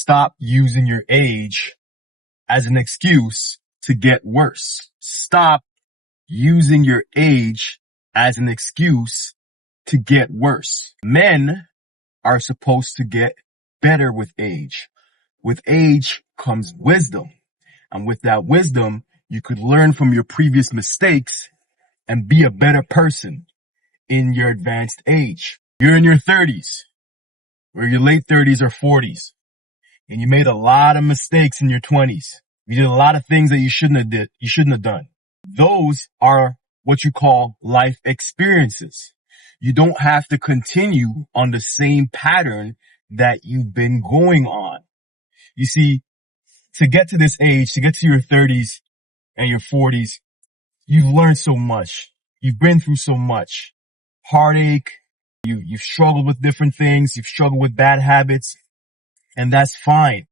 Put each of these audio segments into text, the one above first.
Stop using your age as an excuse to get worse. Stop using your age as an excuse to get worse. Men are supposed to get better with age. With age comes wisdom. And with that wisdom, you could learn from your previous mistakes and be a better person in your advanced age. You're in your 30s or your late 30s or 40s, and you made a lot of mistakes in your 20s. You did a lot of things that you shouldn't have done. Those are what you call life experiences. You don't have to continue on the same pattern that you've been going on. You see, to get to this age, to get to your 30s and your 40s, you've learned so much. You've been through so much heartache. You've struggled with different things. You've struggled with bad habits, and that's fine.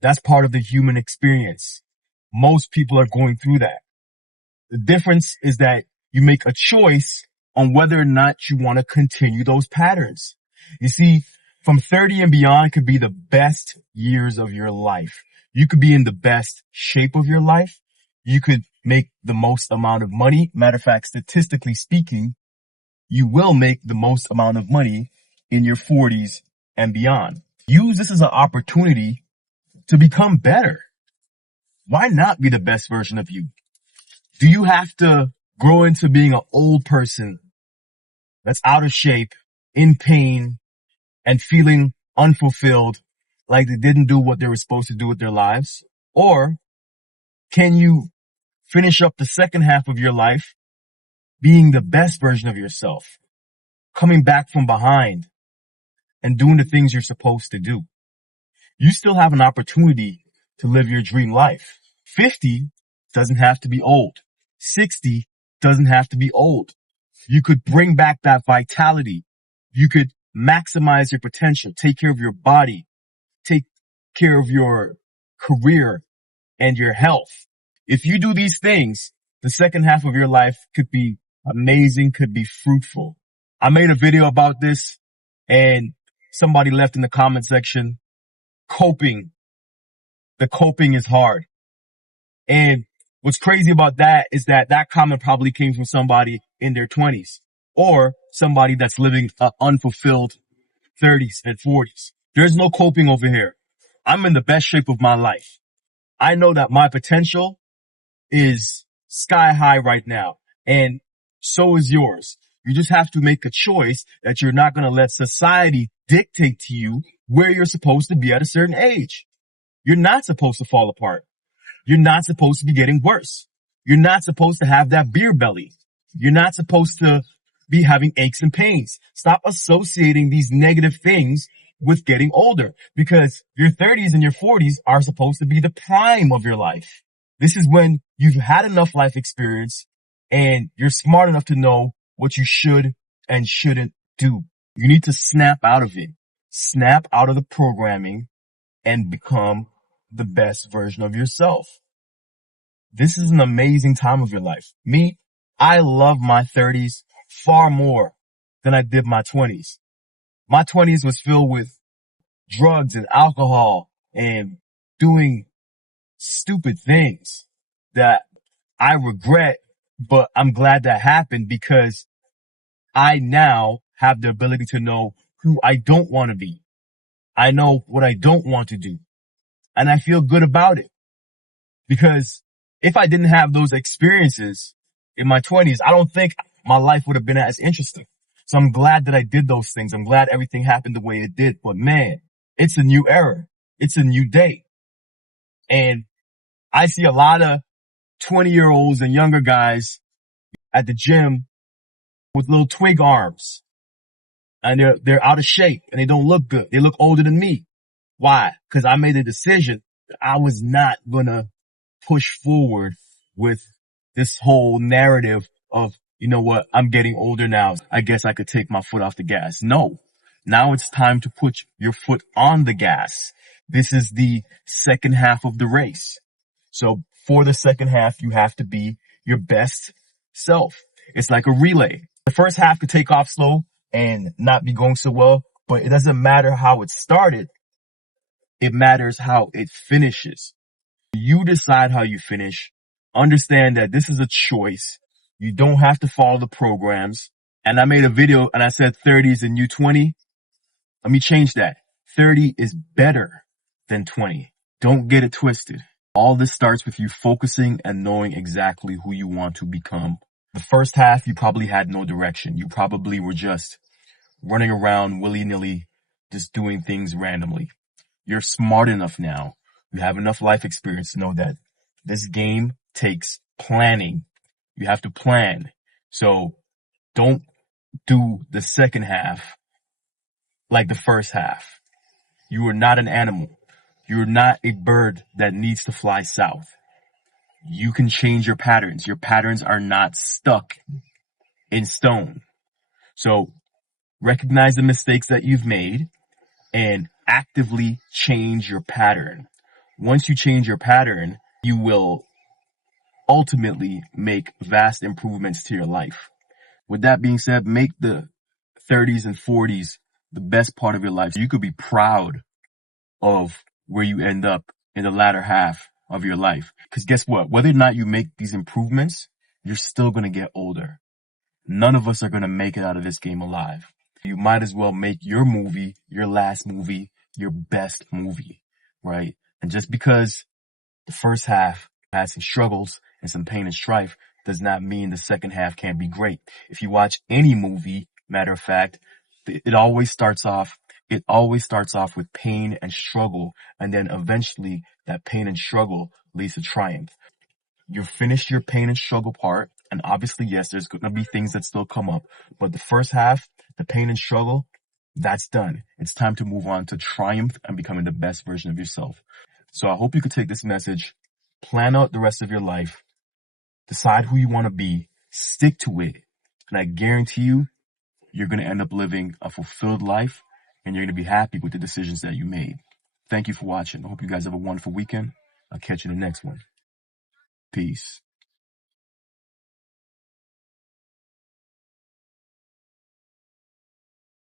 That's part of the human experience. Most people are going through that. The difference is that you make a choice on whether or not you want to continue those patterns. You see, from 30 and beyond could be the best years of your life. You could be in the best shape of your life. You could make the most amount of money. Matter of fact, statistically speaking, you will make the most amount of money in your 40s and beyond. Use this as an opportunity to become better. Why not be the best version of you? Do you have to grow into being an old person that's out of shape, in pain, and feeling unfulfilled, like they didn't do what they were supposed to do with their lives? Or can you finish up the second half of your life being the best version of yourself, coming back from behind and doing the things you're supposed to do? You still have an opportunity to live your dream life. 50 doesn't have to be old. 60 doesn't have to be old. You could bring back that vitality. You could maximize your potential, take care of your body, take care of your career and your health. If you do these things, the second half of your life could be amazing, could be fruitful. I made a video about this, and somebody left in the comment section, the coping is hard. And what's crazy about that is that comment probably came from somebody in their 20s or somebody that's living an unfulfilled 30s and 40s. There's no coping over here. I'm in the best shape of my life. I know that my potential is sky high right now, and so is yours. You just have to make a choice that you're not going to let society dictate to you where you're supposed to be at a certain age. You're not supposed to fall apart. You're not supposed to be getting worse. You're not supposed to have that beer belly. You're not supposed to be having aches and pains. Stop associating these negative things with getting older, because your 30s and your 40s are supposed to be the prime of your life. This is when you've had enough life experience and you're smart enough to know what you should and shouldn't do. You need to snap out of it. Snap out of the programming and become the best version of yourself. This is an amazing time of your life. Me, I love my 30s far more than I did my 20s. My 20s was filled with drugs and alcohol and doing stupid things that I regret, but I'm glad that happened because I now have the ability to know who I don't want to be. I know what I don't want to do, and I feel good about it, because if I didn't have those experiences in my 20s, I don't think my life would have been as interesting. So I'm glad that I did those things. I'm glad everything happened the way it did. But man, it's a new era. It's a new day. And I see a lot of 20-year-olds and younger guys at the gym with little twig arms. And they're out of shape and they don't look good. They look older than me. Why? Because I made a decision that I was not going to push forward with this whole narrative of, you know what, I'm getting older now, I guess I could take my foot off the gas. No. Now it's time to put your foot on the gas. This is the second half of the race. So for the second half, you have to be your best self. It's like a relay. The first half could take off slow and not be going so well, but it doesn't matter how it started. It matters how it finishes. You decide how you finish. Understand that this is a choice. You don't have to follow the programs. And I made a video and I said 30 is the new 20. Let me change that. 30 is better than 20. Don't get it twisted. All this starts with you focusing and knowing exactly who you want to become. The first half, you probably had no direction. You probably were just running around willy-nilly, just doing things randomly. You're smart enough now. You have enough life experience to know that this game takes planning. You have to plan. So don't do the second half like the first half. You are not an animal. You're not a bird that needs to fly south. You can change your patterns. Your patterns are not stuck in stone. So recognize the mistakes that you've made and actively change your pattern. Once you change your pattern, you will ultimately make vast improvements to your life. With that being said, make the 30s and 40s the best part of your life. You could be proud of where you end up in the latter half of your life. Because guess what? Whether or not you make these improvements, you're still going to get older. None of us are going to make it out of this game alive. You might as well make your movie, your last movie, your best movie, right? And just because the first half had some struggles and some pain and strife does not mean the second half can't be great. If you watch any movie, matter of fact, it always starts off with pain and struggle, and then eventually that pain and struggle leads to triumph. You've finished your pain and struggle part, and obviously, yes, there's going to be things that still come up, but the first half, the pain and struggle, that's done. It's time to move on to triumph and becoming the best version of yourself. So I hope you could take this message, plan out the rest of your life, decide who you want to be, stick to it, and I guarantee you, you're going to end up living a fulfilled life, and you're going to be happy with the decisions that you made. Thank you for watching. I hope you guys have a wonderful weekend. I'll catch you in the next one. Peace.